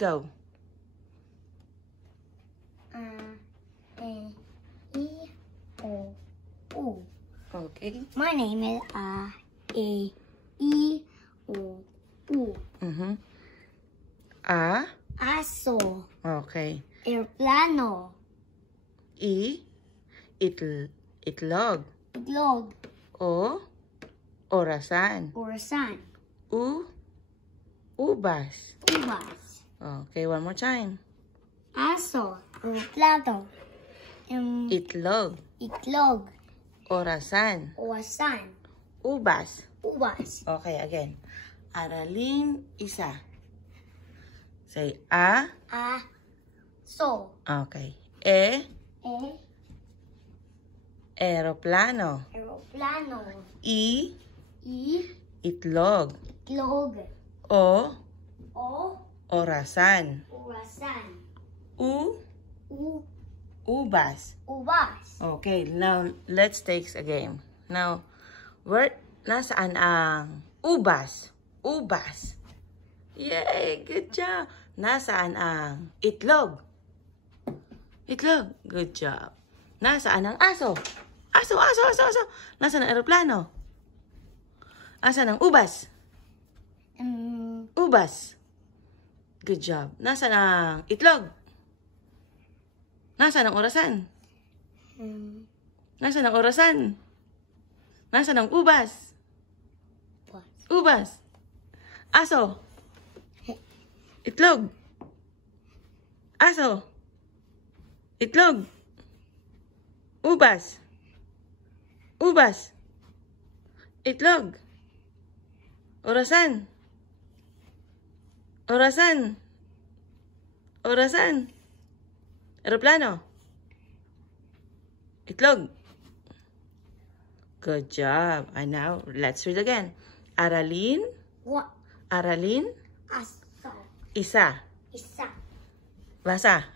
Go. A-E-O-U. Okay. My name is A-E-O-U. Aso. Okay. Aeroplano. Itlog. Itlog. Orasan. Orasan. Ubas. Ubas. Okay, one more time. Aso. Aeroplano. Itlog. Itlog. Orasan. Orasan. Ubas. Ubas. Okay, again. Aralin isa. Say a. So. Okay. Aeroplano. Aeroplano. Itlog. Itlog. Orasan. Orasan. Ubas. Ubas. Okay, now let's take a game. Now, nasaan ang ubas? Ubas. Yay, good job. Nasaan ang itlog? Itlog. Good job. Nasaan ang aso? Aso. Nasaan ang aeroplano? Nasaan ang ubas? Ubas. Good job. Nasaan ang itlog? Nasaan ang orasan? Nasaan ang orasan? Nasaan ang ubas? Ubas. Aso. Itlog. Aso. Itlog. Ubas. Ubas. Itlog. Orasan. Orasan. Orasan. Aeroplano. Itlog. Good job. And now, let's read again. Aralin. What? Aralin. Aso. Isa. Isa. Basa.